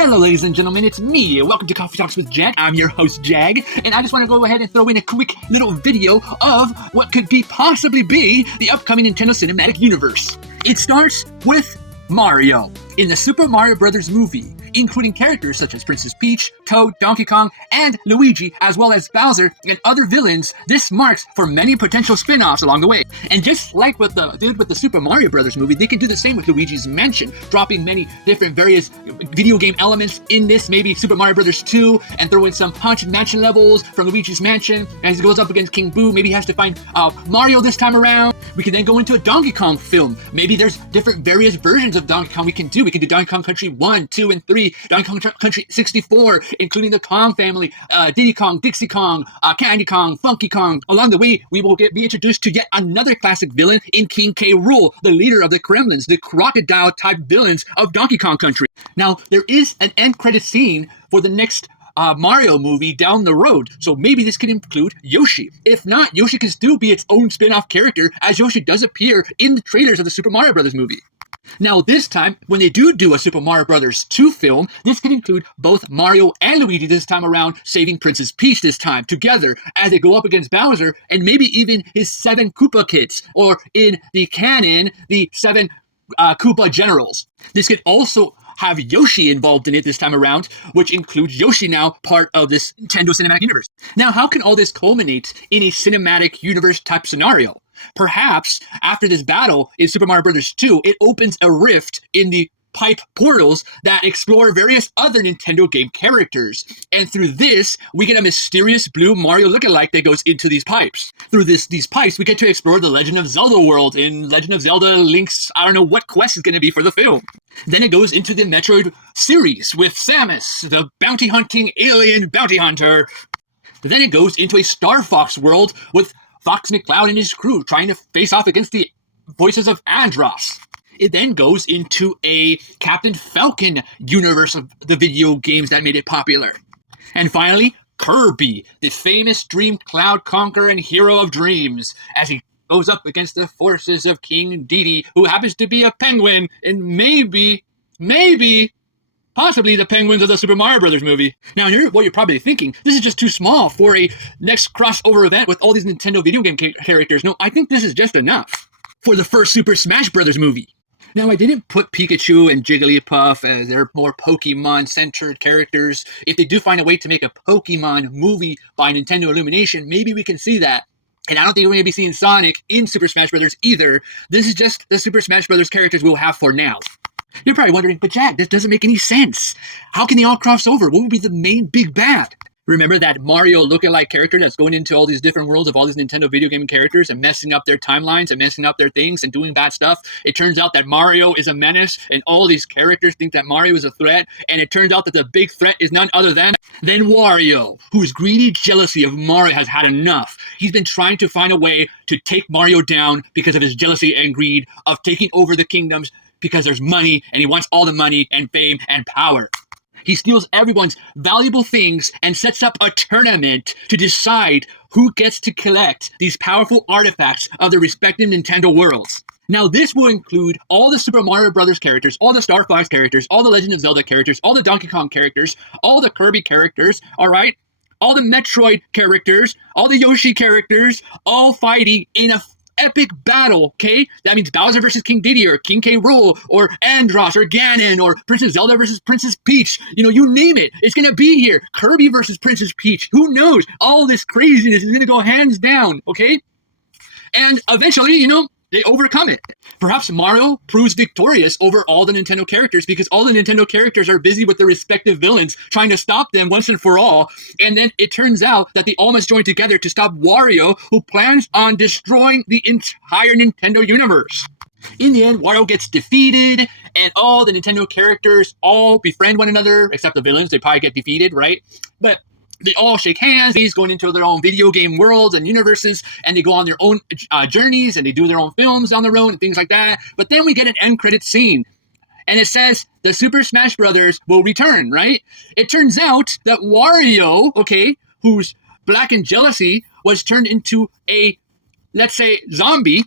Hello, ladies and gentlemen, it's me. Welcome to Coffee Talks with Jag. I'm your host, Jag, and I just want to go ahead and throw in a quick little video of what could possibly be the upcoming Nintendo Cinematic Universe. It starts with Mario in the Super Mario Bros. Movie, including characters such as Princess Peach, Toad, Donkey Kong, and Luigi, as well as Bowser and other villains. This marks for many potential spin-offs along the way. And just like what they did with the Super Mario Bros. Movie, they can do the same with Luigi's Mansion, dropping many different various video game elements in this, maybe Super Mario Bros. 2, and throw in some Haunted Mansion levels from Luigi's Mansion. As he goes up against King Boo, maybe he has to find Mario this time around. We can then go into a Donkey Kong film. Maybe there's different various versions of Donkey Kong we can do. We can do Donkey Kong Country 1, 2, and 3, Donkey Kong Country 64, including the Kong family, Diddy Kong, Dixie Kong, Candy Kong, Funky Kong. Along the way, we will be introduced to yet another classic villain in King K. Rool, the leader of the Kremlins, the crocodile-type villains of Donkey Kong Country. Now, there is an end credit scene for the next Mario movie down the road, so maybe this could include Yoshi. If not, Yoshi can still be its own spin-off character, as Yoshi does appear in the trailers of the Super Mario Bros. Movie. Now, this time, when they do a Super Mario Bros. 2 film, this could include both Mario and Luigi this time around, saving Princess Peach this time, together, as they go up against Bowser, and maybe even his 7 Koopa kids, or in the canon, the 7 Koopa generals. This could also have Yoshi involved in it this time around, which includes Yoshi now part of this Nintendo Cinematic Universe. Now, how can all this culminate in a cinematic universe type scenario? Perhaps after this battle in Super Mario Bros. 2, it opens a rift in the pipe portals that explore various other Nintendo game characters. And through this, we get a mysterious blue Mario lookalike that goes into these pipes. Through these pipes, we get to explore the Legend of Zelda world in Legend of Zelda Link's, I don't know what quest is going to be for the film. Then it goes into the Metroid series with Samus, the bounty hunting alien bounty hunter. Then it goes into a Star Fox world with Fox McCloud and his crew trying to face off against the voices of Andross. It then goes into a Captain Falcon universe of the video games that made it popular. And finally, Kirby, the famous Dream Cloud conqueror and hero of dreams, as he goes up against the forces of King Dedede, who happens to be a penguin, and maybe, possibly the penguins of the Super Mario Bros. Movie. Now, what you're probably thinking, this is just too small for a next crossover event with all these Nintendo video game characters. No, I think this is just enough for the first Super Smash Bros. Movie. Now, I didn't put Pikachu and Jigglypuff as they're more Pokemon-centered characters. If they do find a way to make a Pokemon movie by Nintendo Illumination, maybe we can see that. And I don't think we're going to be seeing Sonic in Super Smash Bros. Either. This is just the Super Smash Bros. Characters we'll have for now. You're probably wondering, but Jag, this doesn't make any sense. How can they all cross over? What would be the main big bad? Remember that Mario lookalike character that's going into all these different worlds of all these Nintendo video game characters and messing up their timelines and messing up their things and doing bad stuff? It turns out that Mario is a menace and all these characters think that Mario is a threat, and it turns out that the big threat is none other than Wario, whose greedy jealousy of Mario has had enough. He's been trying to find a way to take Mario down because of his jealousy and greed of taking over the kingdoms because there's money and he wants all the money and fame and power. He steals everyone's valuable things and sets up a tournament to decide who gets to collect these powerful artifacts of their respective Nintendo worlds. Now, this will include all the Super Mario Bros. Characters, all the Star Fox characters, all the Legend of Zelda characters, all the Donkey Kong characters, all the Kirby characters, all right? All the Metroid characters, all the Yoshi characters, all fighting in a epic battle, okay? That means Bowser versus King Dedede, or King K. Rool, or Andross, or Ganon, or Princess Zelda versus Princess Peach. You name it. It's gonna be here. Kirby versus Princess Peach. Who knows? All this craziness is gonna go hands down, okay? And eventually, they overcome it. Perhaps Mario proves victorious over all the Nintendo characters because all the Nintendo characters are busy with their respective villains trying to stop them once and for all. And then it turns out that they all must join together to stop Wario, who plans on destroying the entire Nintendo universe. In the end, Wario gets defeated, and all the Nintendo characters all befriend one another, except the villains. They probably get defeated, right? But they all shake hands. He's going into their own video game worlds and universes, and they go on their own journeys, and they do their own films down the road and things like that. But then we get an end credit scene, and it says the Super Smash Brothers will return, right? It turns out that Wario, okay, whose black and jealousy was turned into a, let's say, zombie,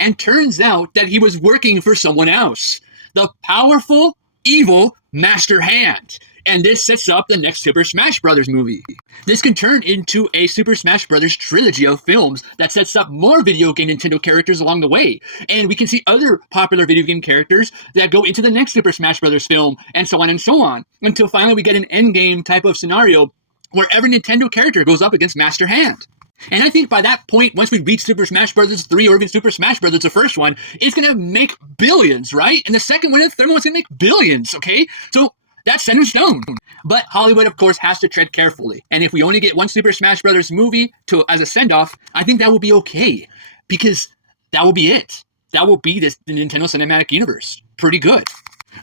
and turns out that he was working for someone else. The powerful, evil Master Hand. and this sets up the next Super Smash Bros. Movie. This can turn into a Super Smash Bros. Trilogy of films that sets up more video game Nintendo characters along the way, and we can see other popular video game characters that go into the next Super Smash Bros. Film, and so on, until finally we get an endgame type of scenario where every Nintendo character goes up against Master Hand. And I think by that point, once we reach Super Smash Bros. 3 or even Super Smash Bros. The first one, it's going to make billions, right? And the second one and the third one's going to make billions, okay? So that's set in stone. But Hollywood, of course, has to tread carefully. And if we only get one Super Smash Bros. Movie as a send-off, I think that will be okay. Because that will be it. That will be the Nintendo Cinematic Universe. Pretty good.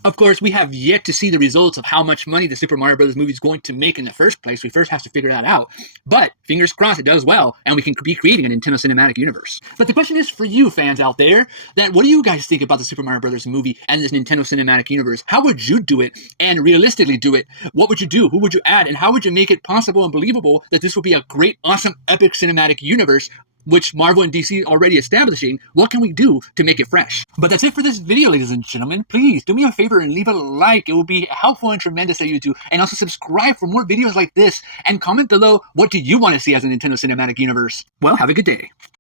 Of course, we have yet to see the results of how much money the Super Mario Bros. Movie is going to make in the first place. We first have to figure that out. But fingers crossed it does well, and we can be creating a Nintendo Cinematic Universe. But the question is for you fans out there, that what do you guys think about the Super Mario Bros. Movie and this Nintendo Cinematic Universe? How would you do it and realistically do it? What would you do? Who would you add? And how would you make it possible and believable that this would be a great, awesome, epic cinematic universe which Marvel and DC are already establishing? What can we do to make it fresh? But that's it for this video, ladies and gentlemen. Please do me a favor and leave a like. It will be helpful and tremendous that you do. And also subscribe for more videos like this. And comment below, what do you want to see as a Nintendo Cinematic Universe? Well, have a good day.